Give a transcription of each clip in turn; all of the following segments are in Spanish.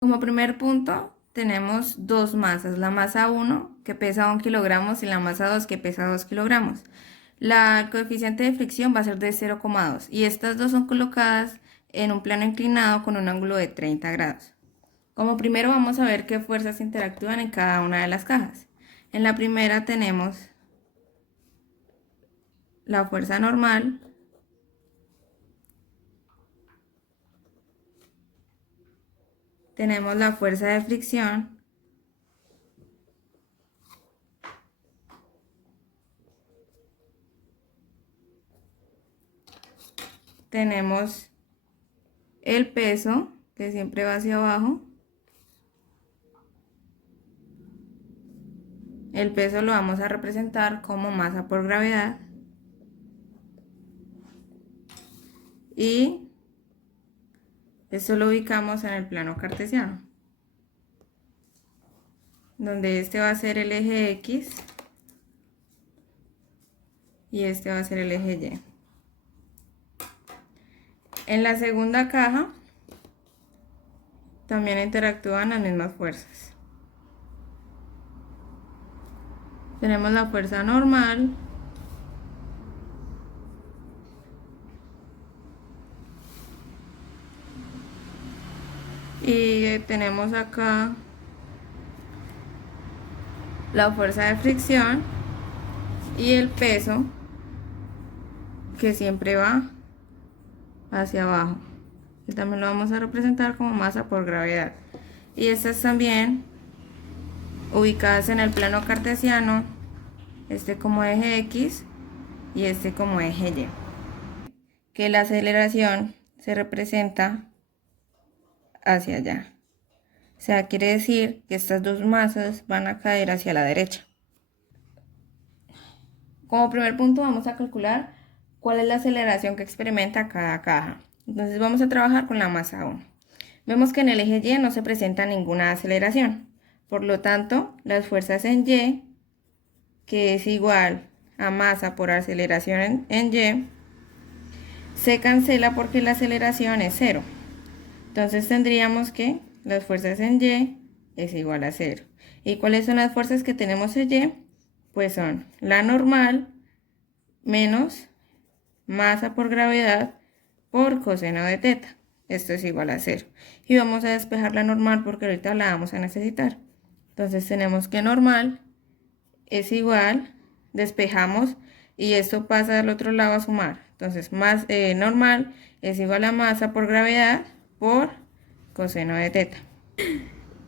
Como primer punto tenemos dos masas, la masa 1 que pesa 1 kilogramos y la masa 2 que pesa 2 kilogramos. El coeficiente de fricción va a ser de 0,2 y estas dos son colocadas en un plano inclinado con un ángulo de 30 grados. Como primero vamos a ver qué fuerzas interactúan en cada una de las cajas. En la primera tenemos la fuerza normal, tenemos la fuerza de fricción, tenemos el peso, que siempre va hacia abajo. El peso lo vamos a representar como masa por gravedad. Y esto lo ubicamos en el plano cartesiano, donde este va a ser el eje X y este va a ser el eje Y. En la segunda caja también interactúan las mismas fuerzas. Tenemos la fuerza normal, y tenemos acá la fuerza de fricción y el peso, que siempre va hacia abajo, y también lo vamos a representar como masa por gravedad. Y estas también ubicadas en el plano cartesiano, este como eje X y este como eje Y. Que la aceleración se representa hacia allá. O sea, quiere decir que estas dos masas van a caer hacia la derecha. Como primer punto vamos a calcular cuál es la aceleración que experimenta cada caja. Entonces vamos a trabajar con la masa 1. Vemos que en el eje Y no se presenta ninguna aceleración. Por lo tanto, las fuerzas en Y, que es igual a masa por aceleración en Y, se cancela porque la aceleración es 0. Entonces tendríamos que las fuerzas en Y es igual a 0. ¿Y cuáles son las fuerzas que tenemos en Y? Pues son la normal menos masa por gravedad por coseno de teta. Esto es igual a 0. Y vamos a despejar la normal porque ahorita la vamos a necesitar. Entonces tenemos que normal es igual, despejamos y esto pasa al otro lado a sumar. Entonces normal es igual a masa por gravedad por coseno de teta.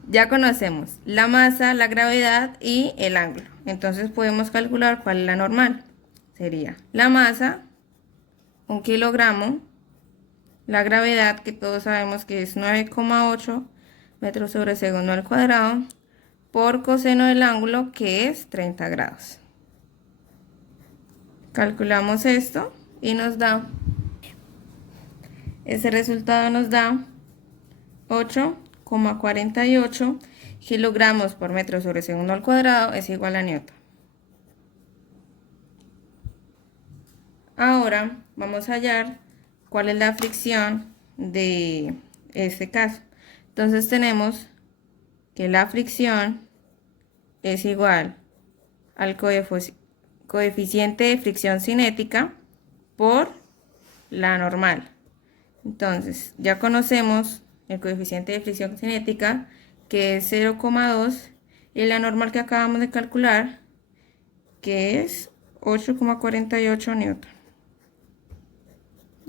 Ya conocemos la masa, la gravedad y el ángulo. Entonces podemos calcular cuál es la normal. Sería la masa, 1 kilogramo, la gravedad, que todos sabemos que es 9,8 metros sobre segundo al cuadrado, por coseno del ángulo, que es 30 grados. Calculamos esto y nos da, ese resultado nos da 8,48 kilogramos por metro sobre segundo al cuadrado es igual a newton. Ahora vamos a hallar cuál es la fricción de este caso. Entonces tenemos que la fricción es igual al coeficiente de fricción cinética por la normal. Entonces ya conocemos el coeficiente de fricción cinética, que es 0,2, y la normal que acabamos de calcular, que es 8,48 newton.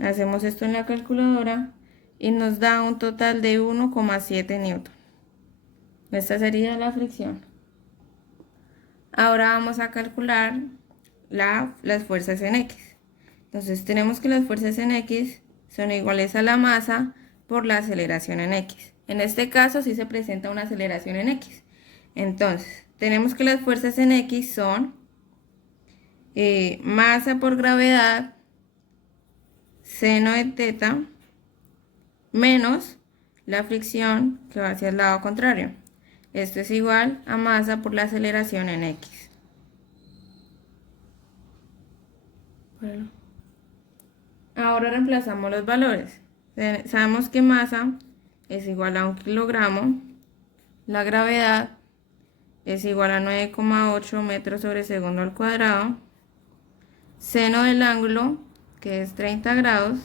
Hacemos esto en la calculadora y nos da un total de 1,7 newton. Esta sería la fricción. Ahora vamos a calcular las fuerzas en X. Entonces tenemos que las fuerzas en X son iguales a la masa por la aceleración en X. En este caso sí se presenta una aceleración en X. Entonces tenemos que las fuerzas en X son masa por gravedad, seno de teta, menos la fricción, que va hacia el lado contrario. Esto es igual a masa por la aceleración en X. Ahora reemplazamos los valores. Sabemos que masa es igual a 1 kilogramo. La gravedad es igual a 9,8 metros sobre segundo al cuadrado. Seno del ángulo, que es 30 grados,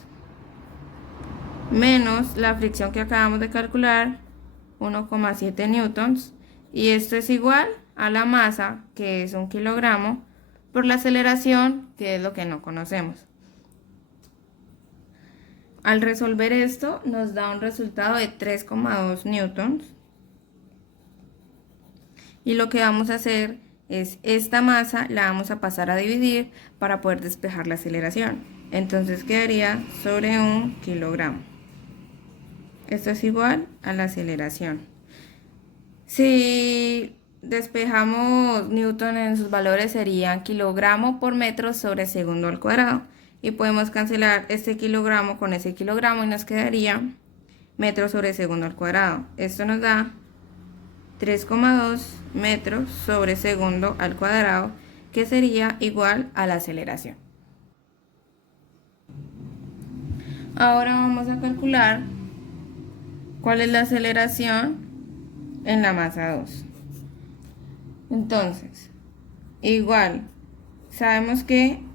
menos la fricción que acabamos de calcular, 1,7 newtons. Y esto es igual a la masa, que es 1 kilogramo, por la aceleración, que es lo que no conocemos. Al resolver esto, nos da un resultado de 3,2 newtons. Y lo que vamos a hacer es esta masa la vamos a pasar a dividir para poder despejar la aceleración. Entonces quedaría sobre 1 kilogramo. Esto es igual a la aceleración. Si despejamos newton en sus valores, serían kilogramo por metro sobre segundo al cuadrado. Y podemos cancelar este kilogramo con ese kilogramo y nos quedaría metro sobre segundo al cuadrado. Esto nos da 3,2 metros sobre segundo al cuadrado, que sería igual a la aceleración. Ahora vamos a calcular cuál es la aceleración en la masa 2. Entonces, igual, sabemos que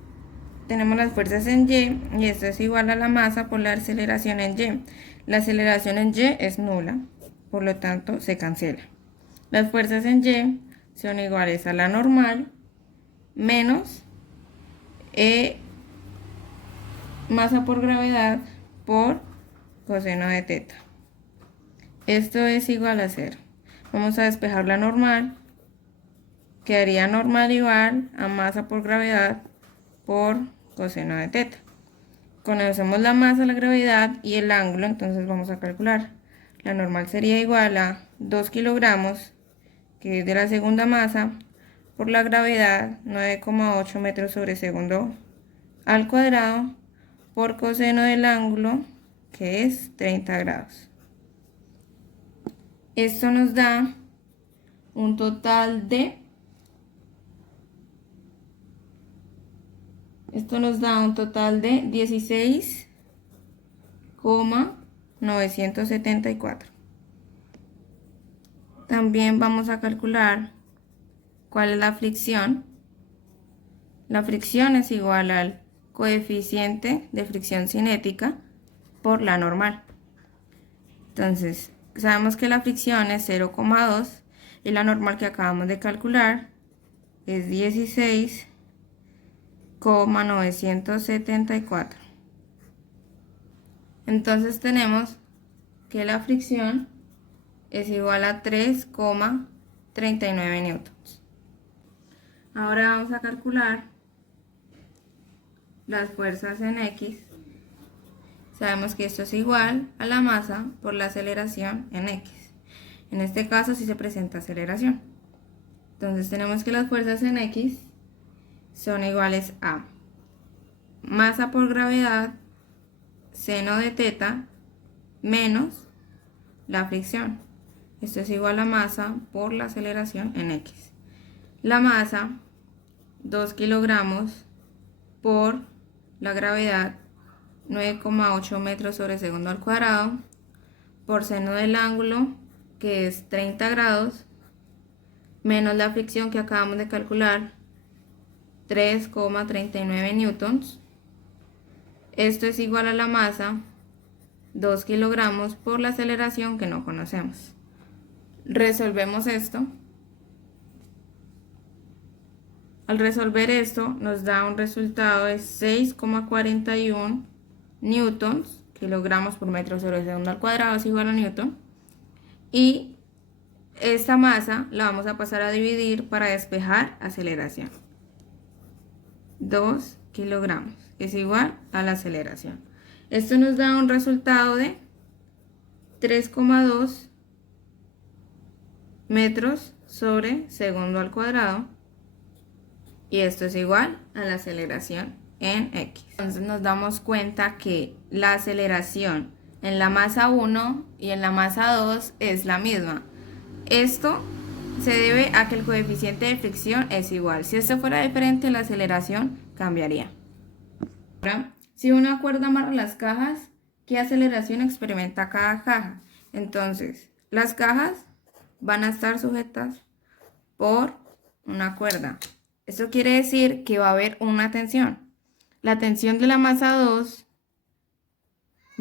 tenemos las fuerzas en Y y esto es igual a la masa por la aceleración en Y. La aceleración en Y es nula, por lo tanto se cancela. Las fuerzas en Y son iguales a la normal menos masa por gravedad por coseno de teta. Esto es igual a 0. Vamos a despejar la normal. Quedaría normal igual a masa por gravedad por coseno de teta. Conocemos la masa, la gravedad y el ángulo, entonces vamos a calcular. La normal sería igual a 2 kilogramos, que es de la segunda masa, por la gravedad, 9,8 metros sobre segundo al cuadrado, por coseno del ángulo, que es 30 grados. Esto nos da un total de 16,974. También vamos a calcular cuál es la fricción. La fricción es igual al coeficiente de fricción cinética por la normal. Entonces, sabemos que la fricción es 0,2 y la normal que acabamos de calcular es 16,974. Entonces tenemos que la fricción es igual a 3,39 newtons. Ahora vamos a calcular las fuerzas en X. Sabemos que esto es igual a la masa por la aceleración en X. En este caso sí se presenta aceleración. Entonces tenemos que las fuerzas en X son iguales a masa por gravedad seno de teta menos la fricción. Esto es igual a masa por la aceleración en X. La masa, 2 kilogramos por la gravedad, 9,8 metros sobre segundo al cuadrado, por seno del ángulo, que es 30 grados, menos la fricción que acabamos de calcular, 3,39 newtons. Esto es igual a la masa, 2 kilogramos por la aceleración que no conocemos. Resolvemos esto. Al resolver esto nos da un resultado de 6,41 newtons, kilogramos por metro sobre segundo al cuadrado es igual a newton. Y esta masa la vamos a pasar a dividir para despejar aceleración. 2 kilogramos es igual a la aceleración. Esto nos da un resultado de 3,2 metros sobre segundo al cuadrado. Y esto es igual a la aceleración en X. Entonces nos damos cuenta que la aceleración en la masa 1 y en la masa 2 es la misma. Esto se debe a que el coeficiente de fricción es igual. Si esto fuera diferente, la aceleración cambiaría. Ahora, si una cuerda amarra las cajas, ¿qué aceleración experimenta cada caja? Entonces, las cajas van a estar sujetas por una cuerda. Esto quiere decir que va a haber una tensión. La tensión de la masa 2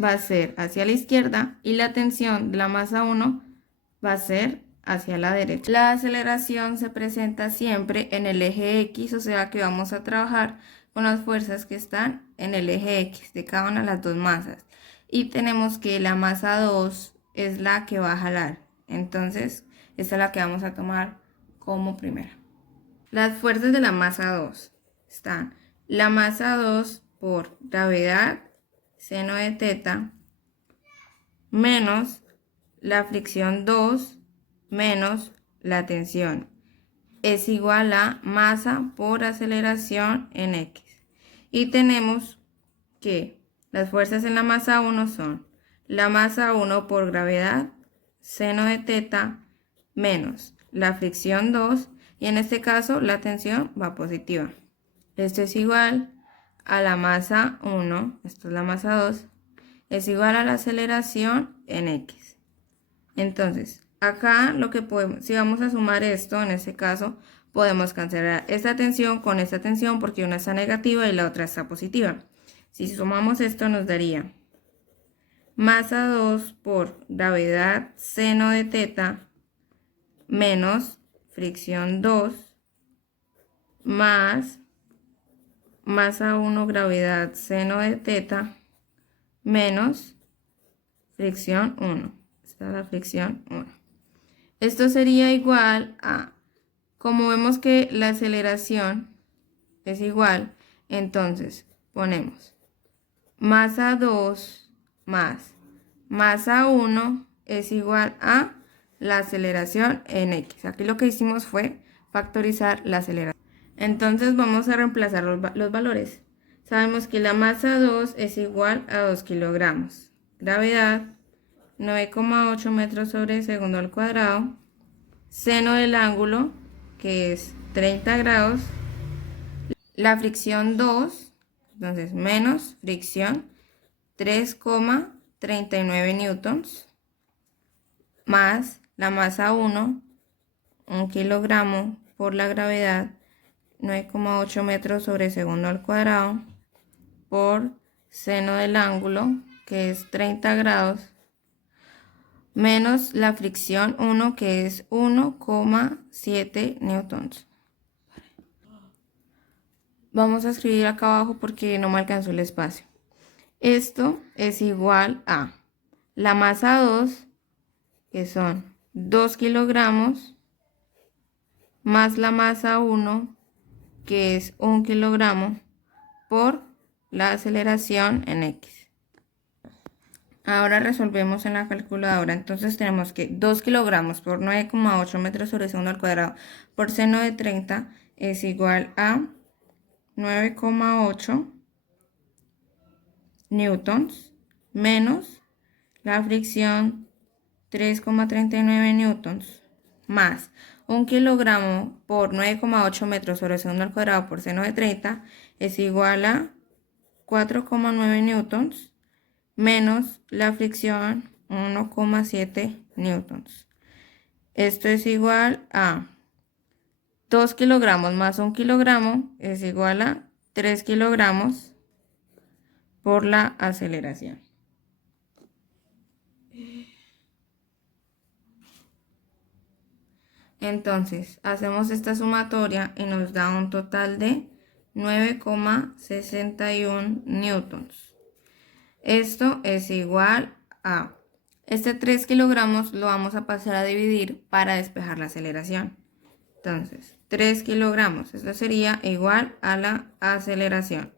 va a ser hacia la izquierda y la tensión de la masa 1 va a ser hacia la derecha. La aceleración se presenta siempre en el eje X, o sea que vamos a trabajar con las fuerzas que están en el eje X de cada una de las dos masas. Y tenemos que la masa 2 es la que va a jalar. Entonces, esta es la que vamos a tomar como primera. Las fuerzas de la masa 2 están la masa 2 por gravedad, seno de teta, menos la fricción 2 menos la tensión. Es igual a masa por aceleración en X. Y tenemos que las fuerzas en la masa 1 son la masa 1 por gravedad, seno de teta, menos la fricción 2, y en este caso la tensión va positiva. Esto es igual a la masa 1, esto es la masa 2, es igual a la aceleración en X. Entonces, acá lo que podemos, si vamos a sumar esto, en este caso, podemos cancelar esta tensión con esta tensión porque una está negativa y la otra está positiva. Si sumamos esto nos daría masa 2 por gravedad seno de teta menos fricción 2 más masa 1 gravedad seno de teta menos fricción 1. Esta es la fricción 1. Esto sería igual a, como vemos que la aceleración es igual, entonces ponemos masa 2 más masa 1 es igual a la aceleración en X. Aquí lo que hicimos fue factorizar la aceleración. Entonces vamos a reemplazar los valores. Sabemos que la masa 2 es igual a 2 kilogramos. Gravedad 9,8 metros sobre segundo al cuadrado. Seno del ángulo, que es 30 grados. La fricción 2, entonces menos fricción 3,39 newtons. Más la masa 1, 1 kilogramo por la gravedad, 9,8 metros sobre segundo al cuadrado, por seno del ángulo, que es 30 grados, menos la fricción 1, que es 1,7 newtons. Vamos a escribir acá abajo porque no me alcanzó el espacio. Esto es igual a la masa 2, que son 2 kilogramos, más la masa 1, que es 1 kilogramo, por la aceleración en X. Ahora resolvemos en la calculadora. Entonces tenemos que 2 kilogramos por 9,8 metros sobre segundo al cuadrado por seno de 30 es igual a 9,8 newtons menos la fricción 3,39 newtons más 1 kilogramo por 9,8 metros sobre segundo al cuadrado por seno de 30 es igual a 4,9 newtons menos la fricción 1,7 newtons. Esto es igual a 2 kilogramos más 1 kilogramo es igual a 3 kilogramos por la aceleración. Entonces, hacemos esta sumatoria y nos da un total de 9,61 newtons. Esto es igual a, este 3 kilogramos lo vamos a pasar a dividir para despejar la aceleración. Entonces, 3 kilogramos, esto sería igual a la aceleración.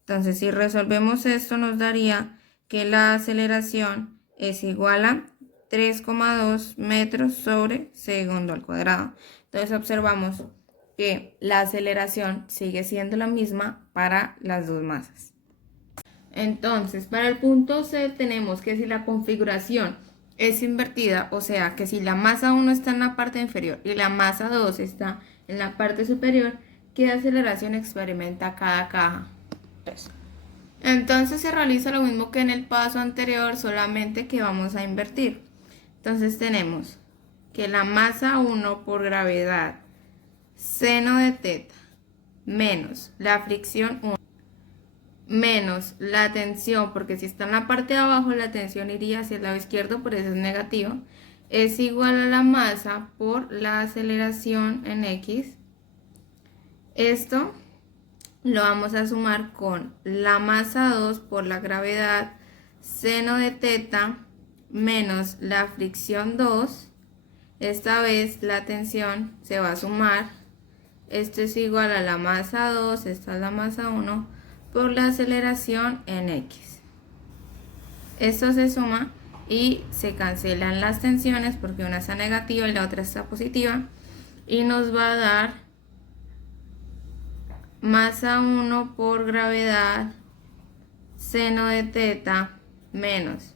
Entonces, si resolvemos esto, nos daría que la aceleración es igual a 3,2 metros sobre segundo al cuadrado. Entonces, observamos que la aceleración sigue siendo la misma para las dos masas. Entonces, para el punto C tenemos que si la configuración es invertida, o sea, que si la masa 1 está en la parte inferior y la masa 2 está en la parte superior, ¿qué aceleración experimenta cada caja? Entonces se realiza lo mismo que en el paso anterior, solamente que vamos a invertir. Entonces tenemos que la masa 1 por gravedad seno de teta menos la fricción 1 menos la tensión, porque si está en la parte de abajo la tensión iría hacia el lado izquierdo, por eso es negativo, es igual a la masa por la aceleración en X. Esto lo vamos a sumar con la masa 2 por la gravedad seno de teta menos la fricción 2. Esta vez la tensión se va a sumar. Esto es igual a la masa 2, esta es la masa 1, por la aceleración en X. Esto se suma y se cancelan las tensiones porque una está negativa y la otra está positiva. Y nos va a dar masa 1 por gravedad seno de teta menos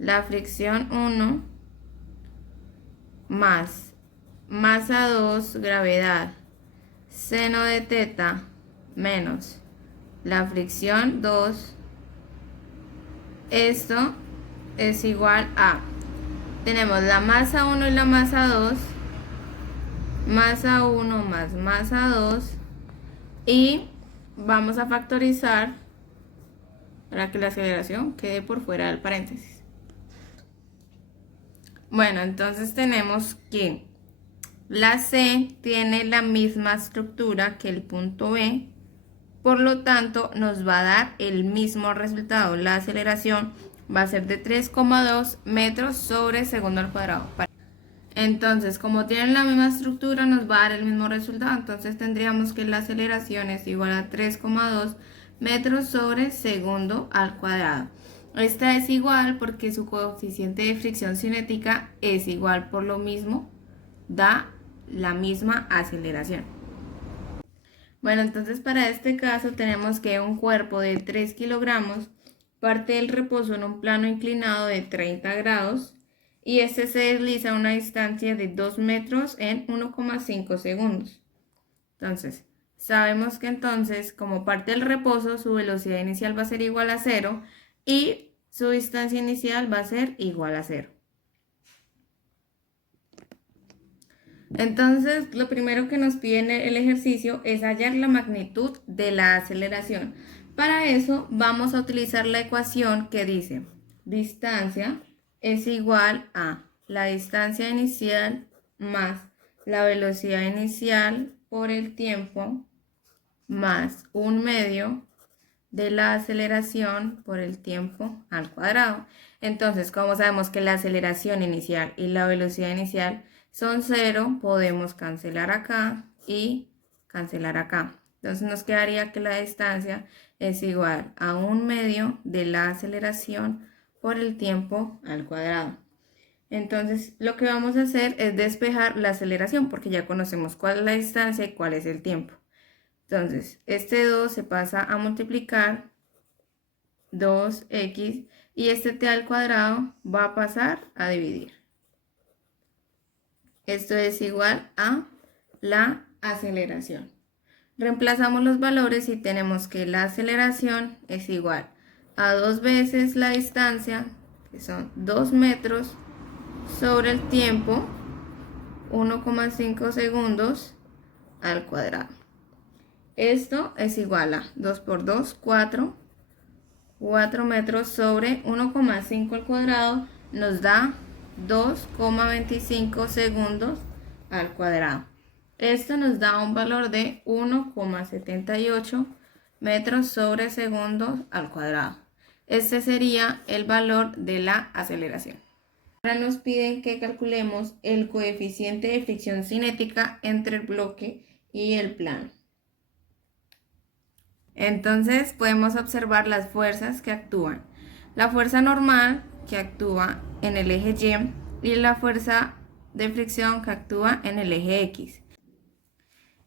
la fricción 1 más masa 2 gravedad seno de teta menos la fricción 2. Esto es igual a, tenemos la masa 1 y la masa 2, masa 1 más masa 2, y vamos a factorizar para que la aceleración quede por fuera del paréntesis. Bueno, entonces tenemos que la C tiene la misma estructura que el punto B, por lo tanto nos va a dar el mismo resultado. La aceleración va a ser de 3,2 metros sobre segundo al cuadrado. Entonces, como tienen la misma estructura, nos va a dar el mismo resultado. Entonces tendríamos que la aceleración es igual a 3,2 metros sobre segundo al cuadrado. Esta es igual porque su coeficiente de fricción cinética es igual, por lo mismo da la misma aceleración. Bueno, entonces para este caso tenemos que un cuerpo de 3 kilogramos parte del reposo en un plano inclinado de 30 grados y este se desliza a una distancia de 2 metros en 1,5 segundos. Entonces, sabemos que entonces como parte del reposo su velocidad inicial va a ser igual a 0 y su distancia inicial va a ser igual a 0. Entonces, lo primero que nos pide en el ejercicio es hallar la magnitud de la aceleración. Para eso vamos a utilizar la ecuación que dice distancia es igual a la distancia inicial más la velocidad inicial por el tiempo más 1/2 de la aceleración por el tiempo al cuadrado. Entonces, como sabemos que la aceleración inicial y la velocidad inicial son 0, podemos cancelar acá y cancelar acá. Entonces nos quedaría que la distancia es igual a 1/2 de la aceleración por el tiempo al cuadrado. Entonces lo que vamos a hacer es despejar la aceleración porque ya conocemos cuál es la distancia y cuál es el tiempo. Entonces este 2 se pasa a multiplicar 2x y este t al cuadrado va a pasar a dividir. Esto es igual a la aceleración. Reemplazamos los valores y tenemos que la aceleración es igual a 2 veces la distancia, que son 2 metros, sobre el tiempo, 1,5 segundos al cuadrado. Esto es igual a 2 por 2, 4 metros sobre 1,5 al cuadrado nos da 2,25 segundos al cuadrado. Esto nos da un valor de 1,78 metros sobre segundo al cuadrado. Este sería el valor de la aceleración. Ahora nos piden que calculemos el coeficiente de fricción cinética entre el bloque y el plano. Entonces podemos observar las fuerzas que actúan. La fuerza normal que actúa en el eje Y y la fuerza de fricción que actúa en el eje X.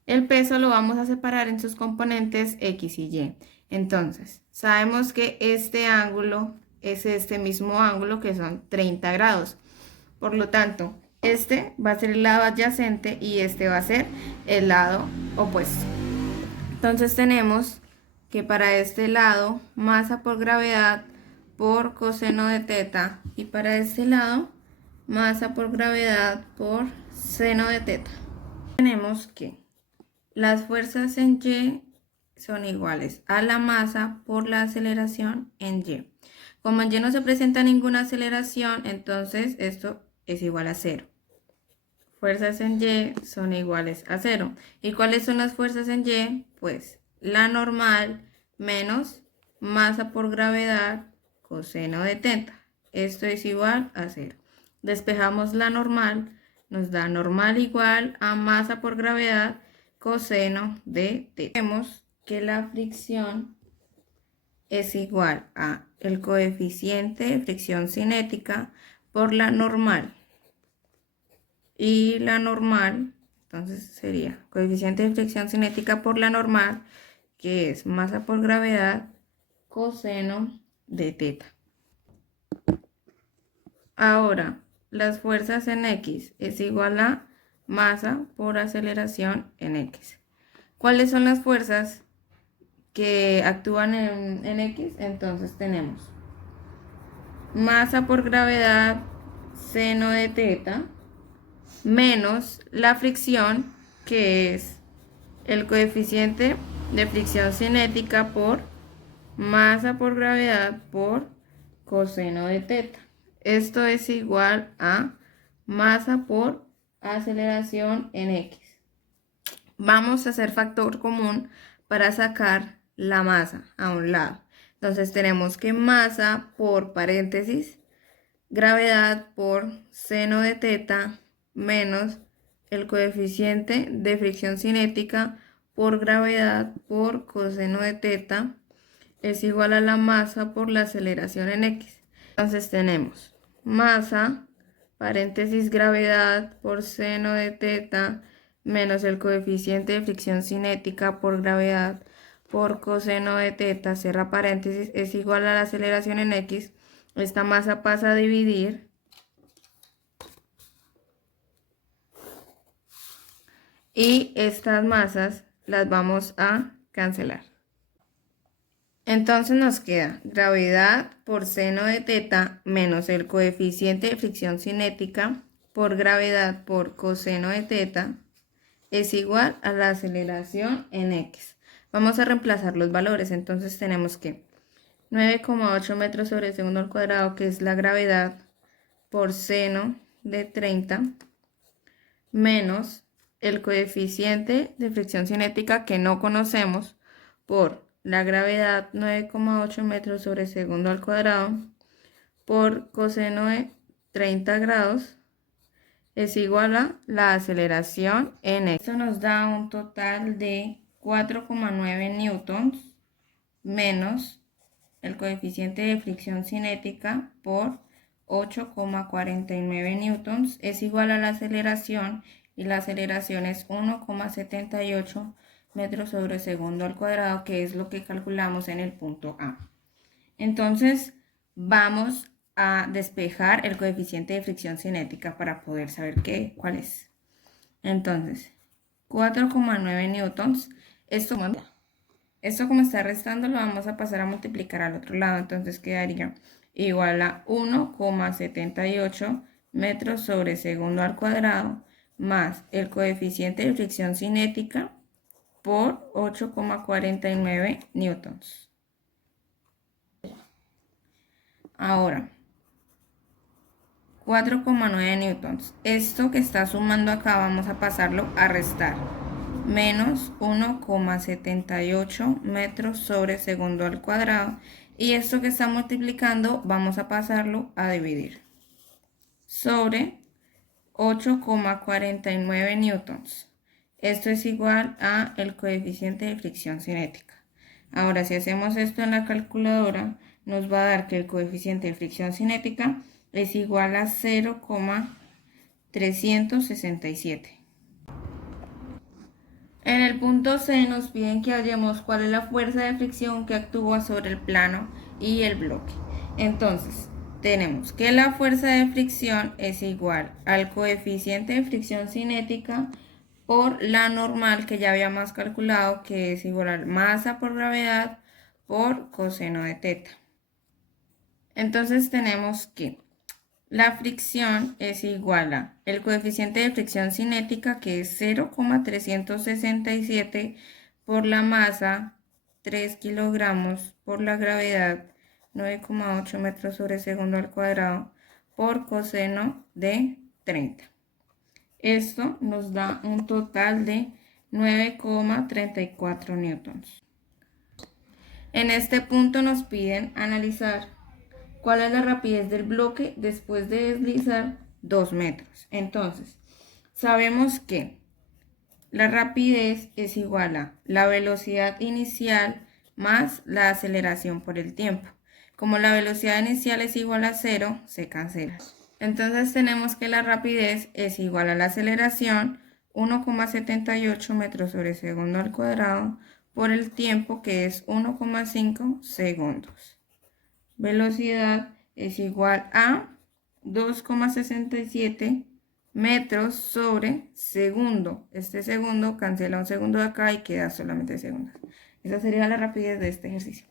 El peso lo vamos a separar en sus componentes X y Y. Entonces, sabemos que este ángulo es este mismo ángulo que son 30 grados. Por lo tanto, este va a ser el lado adyacente y este va a ser el lado opuesto. Entonces tenemos que para este lado, masa por gravedad por coseno de teta, y para este lado, masa por gravedad por seno de teta. Tenemos que las fuerzas en Y son iguales a la masa por la aceleración en Y. Como en Y no se presenta ninguna aceleración, entonces esto es igual a 0. Fuerzas en Y son iguales a 0. ¿Y cuáles son las fuerzas en Y? Pues la normal menos masa por gravedad coseno de teta. Esto es igual a 0. Despejamos la normal, nos da normal igual a masa por gravedad coseno de teta. Vemos que la fricción es igual a el coeficiente de fricción cinética por la normal. Y la normal, entonces sería coeficiente de fricción cinética por la normal, que es masa por gravedad coseno de teta. Ahora, las fuerzas en X es igual a masa por aceleración en X. ¿Cuáles son las fuerzas que actúan en X? Entonces tenemos masa por gravedad seno de teta menos la fricción, que es el coeficiente de fricción cinética por masa por gravedad por coseno de teta. Esto es igual a masa por aceleración en X. Vamos a hacer factor común para sacar la masa a un lado. Entonces tenemos que masa por paréntesis, gravedad por seno de teta menos el coeficiente de fricción cinética por gravedad por coseno de teta es igual a la masa por la aceleración en X. Entonces tenemos masa, paréntesis gravedad por seno de teta menos el coeficiente de fricción cinética por gravedad por coseno de teta, cierra paréntesis, es igual a la aceleración en X. Esta masa pasa a dividir y estas masas las vamos a cancelar. Entonces nos queda gravedad por seno de teta menos el coeficiente de fricción cinética por gravedad por coseno de teta es igual a la aceleración en X. Vamos a reemplazar los valores, entonces tenemos que 9,8 metros sobre segundo al cuadrado, que es la gravedad por seno de 30, menos el coeficiente de fricción cinética que no conocemos por la gravedad 9,8 metros sobre segundo al cuadrado por coseno de 30 grados es igual a la aceleración en X. Esto nos da un total de 4,9 newtons menos el coeficiente de fricción cinética por 8,49 newtons es igual a la aceleración, y la aceleración es 1,78 metros sobre segundo al cuadrado, que es lo que calculamos en el punto A. Entonces vamos a despejar el coeficiente de fricción cinética para poder saber cuál es. Entonces 4,9 newtons, esto como está restando lo vamos a pasar a multiplicar al otro lado, entonces quedaría igual a 1,78 metros sobre segundo al cuadrado más el coeficiente de fricción cinética por 8,49 newtons. Ahora, 4,9 newtons. Esto que está sumando acá vamos a pasarlo a restar. Menos 1,78 metros sobre segundo al cuadrado. Y esto que está multiplicando vamos a pasarlo a dividir. Sobre 8,49 newtons. Esto es igual a el coeficiente de fricción cinética. Ahora, si hacemos esto en la calculadora, nos va a dar que el coeficiente de fricción cinética es igual a 0,367. En el punto C nos piden que hallemos cuál es la fuerza de fricción que actúa sobre el plano y el bloque. Entonces, tenemos que la fuerza de fricción es igual al coeficiente de fricción cinética por la normal que ya habíamos calculado, que es igual a masa por gravedad por coseno de teta. Entonces tenemos que La fricción es igual a el coeficiente de fricción cinética, que es 0,367 por la masa, 3 kilogramos por la gravedad, 9,8 metros sobre segundo al cuadrado, por coseno de 30. Esto nos da un total de 9,34 newtons. En este punto nos piden analizar cuál es la rapidez del bloque después de deslizar 2 metros. Entonces, sabemos que la rapidez es igual a la velocidad inicial más la aceleración por el tiempo. Como la velocidad inicial es igual a 0, se cancela. Entonces tenemos que la rapidez es igual a la aceleración, 1,78 metros sobre segundo al cuadrado, por el tiempo, que es 1,5 segundos. Velocidad es igual a 2,67 metros sobre segundo. Este segundo cancela un segundo de acá y queda solamente segundos. Esa sería la rapidez de este ejercicio.